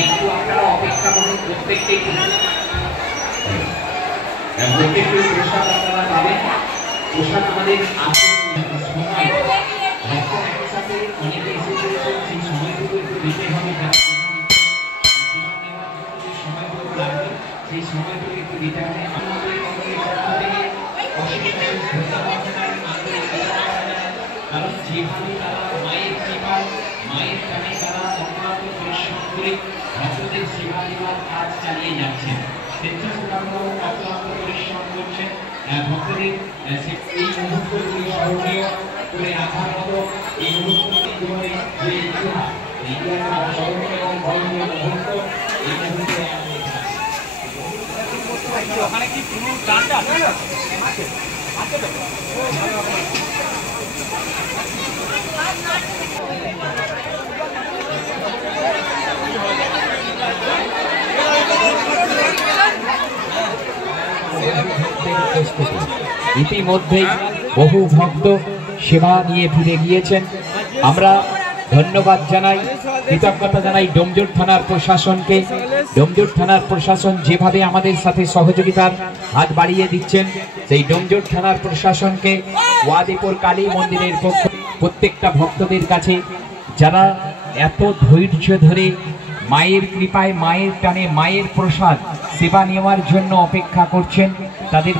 একটু আপনারা অপেক্ষা করুন, প্রত্যেককেই প্রসাদ আপনারা পাবেন। প্রসাদ আমাদের সময় একই সাথে অনেকে এসে চলেছেন, সেই সময়টুকু একটু দিতে হবে, সময়টুকু লাগবে সেই সময়টুকু একটু দিতে হবে। আমাদের কারণ যেভাবে তারা মায়ের কৃপায় মায়ের টানে তারা অক্লান্ত পরিশ্রম করে ভক্তদের সেবা দেওয়ার কাজ চালিয়ে যাচ্ছেন। স্বেচ্ছাসেবকরাও অক্লান্ত পরিশ্রম করছেন ভক্তদের এই মুহূর্তগুলি স্মরণীয় করে রাখার মতো। এই মুহূর্তটি জীবনে যে ইতিহাস, এই ইতিহাসের স্মরণীয় এবং বরণীয় মুহূর্ত, এই মুহূর্তে ওখানে কি পুরো গানটা আছে তো? ইতিমধ্যেই বহু ভক্ত সেবা নিয়ে ফিরে গিয়েছেন। আমরা ধন্যবাদ জানাই, কৃতজ্ঞতা জানাই ডোমজুড় থানার প্রশাসনকে। ডোমজুড় থানার প্রশাসন যেভাবে আমাদের সাথে সহযোগিতার হাত বাড়িয়ে দিচ্ছেন, সেই ডোমজুড় থানার প্রশাসনকে ওয়াদিপুর কালী মন্দিরের পক্ষ প্রত্যেকটা ভক্তদের কাছে যারা এত ধৈর্য ধরে মায়ের কৃপায় মায়ের টানে মায়ের প্রসাদ সেবা নেওয়ার জন্য অপেক্ষা করছেন, তাদের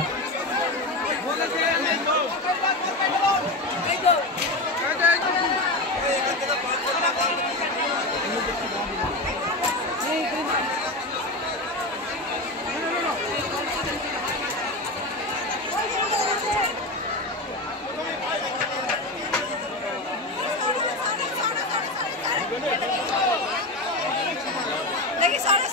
দেখি সরে